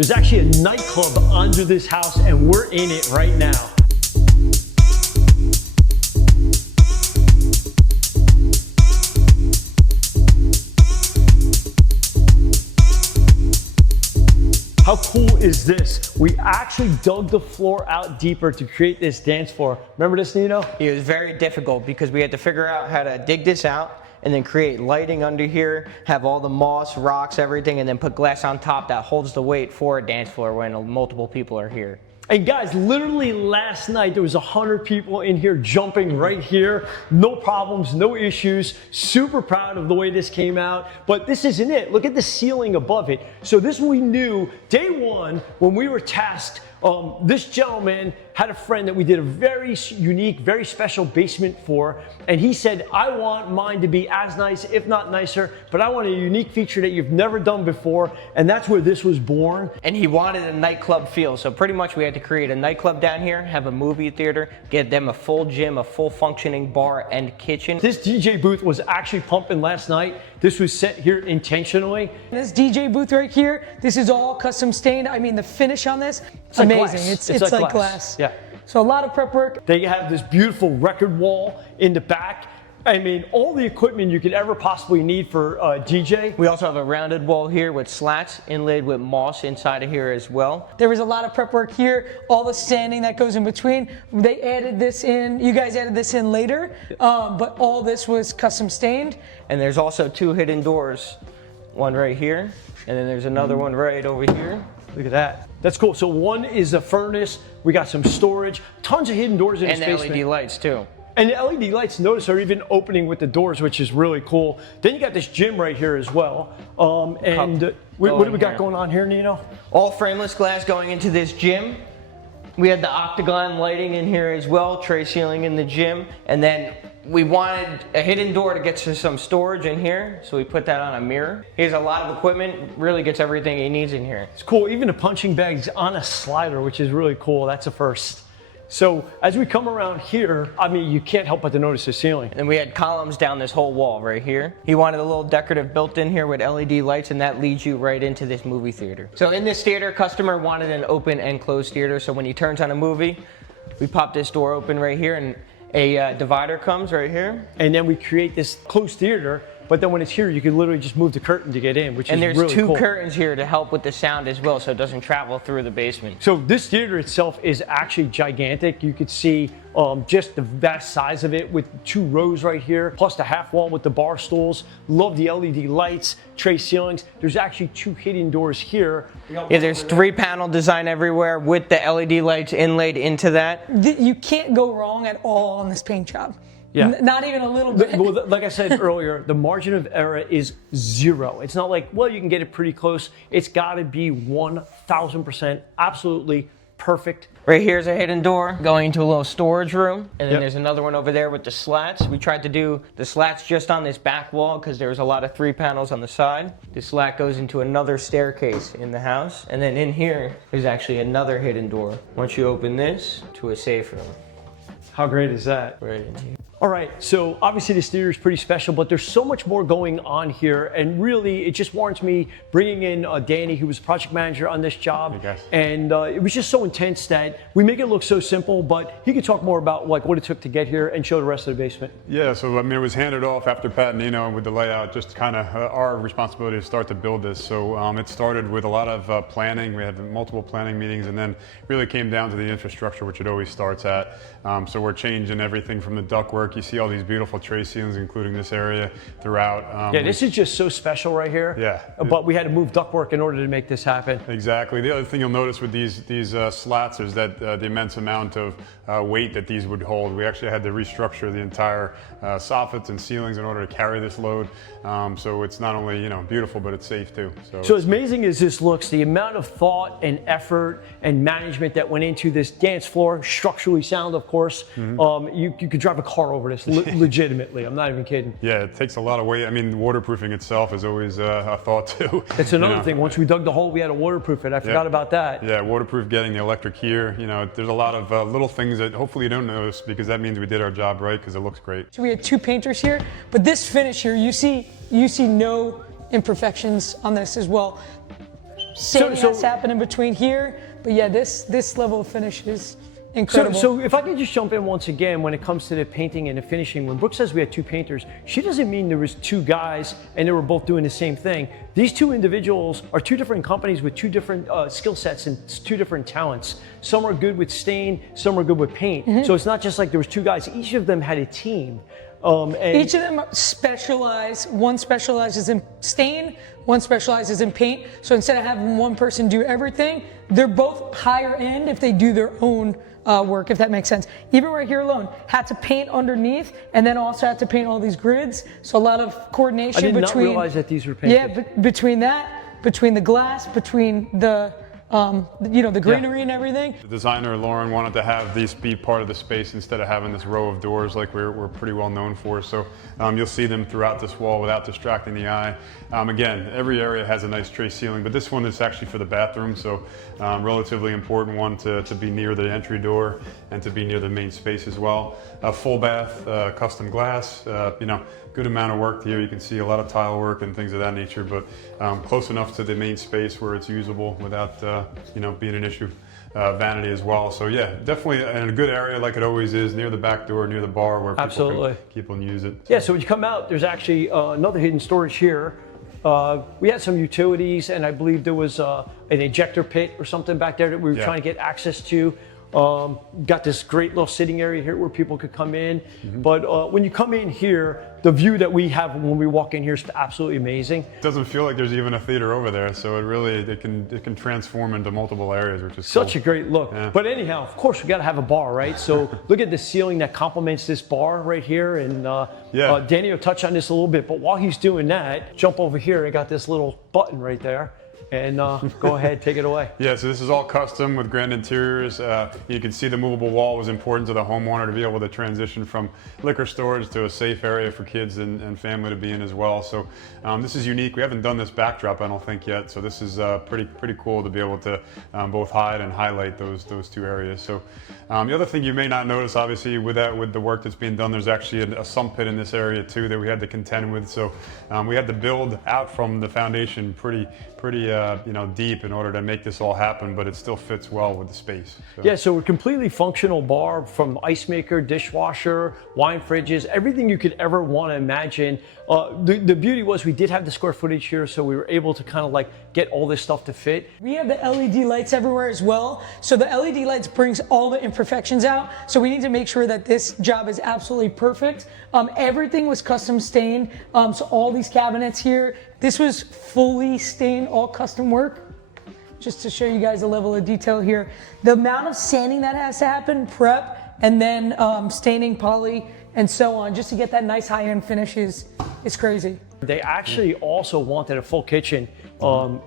There's actually a nightclub under this house and we're in it right now. How cool is this? We actually dug the floor out deeper to create this dance floor. Remember this, Nino? It was very difficult because we had to figure out how to dig this out and then create lighting under here, have all the moss, rocks, everything, and then put glass on top that holds the weight for a dance floor when multiple people are here. And guys, literally last night there was 100 people in here jumping right here. No problems, no issues. Super proud of the way this came out. But this isn't it. Look at the ceiling above it. So this we knew day one when we were tasked. This gentleman had a friend that we did a very unique, very special basement for, and he said, I want mine to be as nice, if not nicer, but I want a unique feature that you've never done before, and that's where this was born. And he wanted a nightclub feel, so pretty much we had to create a nightclub down here, have a movie theater, get them a full gym, a full functioning bar and kitchen. This DJ booth was actually pumping last night. This was set here intentionally. This DJ booth right here, this is all custom stained. I mean, the finish on this, it's like amazing. Glass. It's like glass. Yeah. So a lot of prep work. They have this beautiful record wall in the back. I mean, all the equipment you could ever possibly need for a DJ. We also have a rounded wall here with slats inlaid with moss inside of here as well. There was a lot of prep work here, all the sanding that goes in between. They added this in, you guys added this in later, but all this was custom stained. And there's also two hidden doors, one right here, and then there's another one right over here. Look at that. That's cool. So one is a furnace. We got some storage, tons of hidden doors in this basement. And LED lights too. And the LED lights, notice, are even opening with the doors, which is really cool. Then you got this gym right here as well. What do we got going on here, Nino? All frameless glass going into this gym. We had the octagon lighting in here as well, tray ceiling in the gym. And then we wanted a hidden door to get to some storage in here, so we put that on a mirror. He has a lot of equipment, really gets everything he needs in here. It's cool, even the punching bag's on a slider, which is really cool. That's a first. So as we come around here, I mean, you can't help but to notice the ceiling. And we had columns down this whole wall right here. He wanted a little decorative built in here with LED lights, and that leads you right into this movie theater. So in this theater, customer wanted an open and closed theater, so when he turns on a movie, we pop this door open right here, and a divider comes right here. And then we create this closed theater, but then when it's here, you can literally just move the curtain to get in, which is really cool. And there's two curtains here to help with the sound as well, so it doesn't travel through the basement. So this theater itself is actually gigantic. You could see just the vast size of it with 2 rows right here, plus the half wall with the bar stools. Love the LED lights, tray ceilings. There's actually 2 hidden doors here. Yeah, there's 3-panel design everywhere with the LED lights inlaid into that. You can't go wrong at all on this paint job. Yeah. Not even a little bit. Well, like I said earlier, the margin of error is 0. It's not like, well, you can get it pretty close. It's got to be 1,000% absolutely perfect. Right here's a hidden door going into a little storage room, and then there's another one over there with the slats. We tried to do the slats just on this back wall because there was a lot of 3 panels on the side. This slat goes into another staircase in the house, and then in here there's actually another hidden door. Once you open this, to a safe room. How great is that? Right in here. All right, so obviously this theater is pretty special, but there's so much more going on here, and really it just warrants me bringing in Danny, who was project manager on this job. Hey guys. And it was just so intense that we make it look so simple, but he could talk more about like what it took to get here and show the rest of the basement. Yeah, so I mean, it was handed off after Pat and Nino with the layout, just kind of our responsibility to start to build this. So it started with a lot of planning. We had multiple planning meetings, and then really came down to the infrastructure, which it always starts at. So we're changing everything from the ductwork. You see all these beautiful tray ceilings, including this area throughout. Yeah, this is just so special right here. Yeah. But we had to move ductwork in order to make this happen. Exactly. The other thing you'll notice with these slats is that the immense amount of weight that these would hold. We actually had to restructure the entire soffits and ceilings in order to carry this load. So it's not only beautiful, but it's safe too. So as amazing as this looks, the amount of thought and effort and management that went into this dance floor, structurally sound, of course. You could drive a car over this legitimately. I'm not even kidding. Yeah, it takes a lot of weight. I mean, waterproofing itself is always a thought too. That's another thing. Once we dug the hole, we had to waterproof it. I forgot about that. Yeah, waterproof, getting the electric here. There's a lot of little things that hopefully you don't notice, because that means we did our job right, because it looks great. So we had 2 painters here, but this finish here, you see no imperfections on this as well. sanding has to happen in between here. But yeah, this level of finish is incredible. So if I could just jump in once again, when it comes to the painting and the finishing, when Brooke says we had two painters, she doesn't mean there was two guys and they were both doing the same thing. These two individuals are two different companies with two different skill sets and two different talents. Some are good with stain, some are good with paint. So it's not just like there was two guys, each of them had a team. And each of them specialize. One specializes in stain, one specializes in paint. So instead of having one person do everything, they're both higher end if they do their own work, if that makes sense. Even right here alone, had to paint underneath and then also had to paint all these grids. So a lot of coordination I did between. not realize that these were painted. Yeah, between that, between the glass, between the the greenery and everything. The designer, Lauren, wanted to have these be part of the space instead of having this row of doors like we're pretty well known for. So you'll see them throughout this wall without distracting the eye. Again, every area has a nice tray ceiling, but this one is actually for the bathroom, so relatively important one to be near the entry door and to be near the main space as well. A full bath, custom glass, good amount of work here. You can see a lot of tile work and things of that nature, but close enough to the main space where it's usable without being an issue. Vanity as well. So yeah, definitely in a good area like it always is, near the back door, near the bar where people can use it. Yeah, so when you come out, there's actually another hidden storage here. We had some utilities, and I believe there was an ejector pit or something back there that we were trying to get access to. Got this great little sitting area here where people could come in. But when you come in here, the view that we have when we walk in here is absolutely amazing. It doesn't feel like there's even a theater over there, so it can transform into multiple areas, which is such cool. a great look. Yeah. But anyhow, of course, we got to have a bar, right? So look at the ceiling that complements this bar right here, and Danny will touch on this a little bit. But while he's doing that, jump over here. I got this little button right there. And go ahead, take it away. Yeah, so this is all custom with Grand Interiors. You can see the movable wall was important to the homeowner to be able to transition from liquor storage to a safe area for kids and family to be in as well. So this is unique. We haven't done this backdrop, I don't think, yet. So this is pretty cool to be able to both hide and highlight those two areas. So the other thing you may not notice, obviously, with the work that's being done, there's actually a sump pit in this area too that we had to contend with. So we had to build out from the foundation pretty deep in order to make this all happen, but it still fits well with the space. So. Yeah, so a completely functional bar, from ice maker, dishwasher, wine fridges, everything you could ever want to imagine. The beauty was we did have the square footage here, so we were able to kind of like get all this stuff to fit. We have the LED lights everywhere as well. So the LED lights brings all the imperfections out. So we need to make sure that this job is absolutely perfect. Everything was custom stained. So all these cabinets here, this was fully stained, all custom work. Just to show you guys the level of detail here. The amount of sanding that has to happen, prep, and then staining, poly, and so on, just to get that nice high-end finish is crazy. They actually also wanted a full kitchen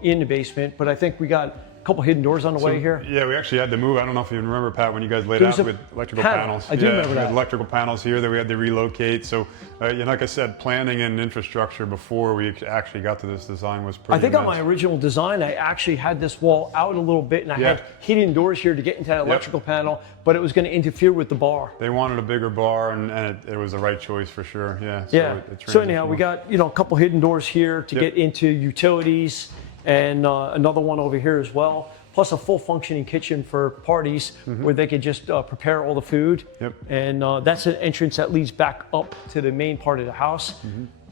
in the basement, but I think we got a couple hidden doors on the way here. Yeah, we actually had to move. I don't know if you remember, Pat, when you guys laid out with electrical panels. I do remember we that. had electrical panels here that we had to relocate. So, like I said, planning and infrastructure before we actually got to this design was pretty I think immense. on my original design, I actually had this wall out a little bit, and I had hidden doors here to get into that electrical panel, but it was going to interfere with the bar. They wanted a bigger bar, and it was the right choice for sure. Yeah. So anyhow, we got a couple hidden doors here to get into utilities, and another one over here as well. Plus a full functioning kitchen for parties where they could just prepare all the food. Yep. And that's an entrance that leads back up to the main part of the house.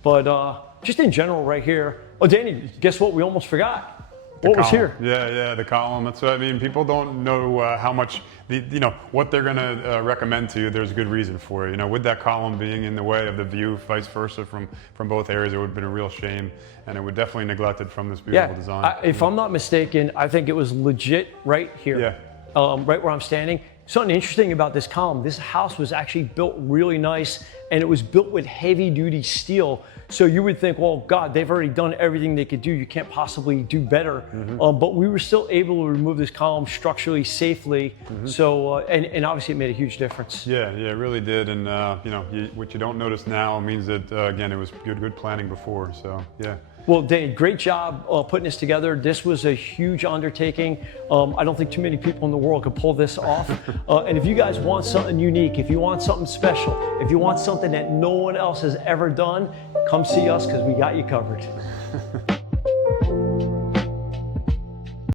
But just in general right here, oh, Danny, guess what? We almost forgot. What was here? Yeah, the column. That's what I mean. People don't know how much, what they're going to recommend to you. There's a good reason for it. With that column being in the way of the view, vice versa from both areas, it would have been a real shame, and it would definitely neglected from this beautiful design. If I'm not mistaken, I think it was legit right here. Yeah. Right where I'm standing. Something interesting about this column, this house was actually built really nice, and it was built with heavy duty steel. So you would think, well, God, they've already done everything they could do. You can't possibly do better. But we were still able to remove this column structurally safely. So, and obviously it made a huge difference. Yeah, it really did. And what you don't notice now means that, again, it was good planning before. So, yeah. Well, Dave, great job putting this together. This was a huge undertaking. I don't think too many people in the world could pull this off. And if you guys want something unique, if you want something special, if you want something that no one else has ever done, come see us because we got you covered.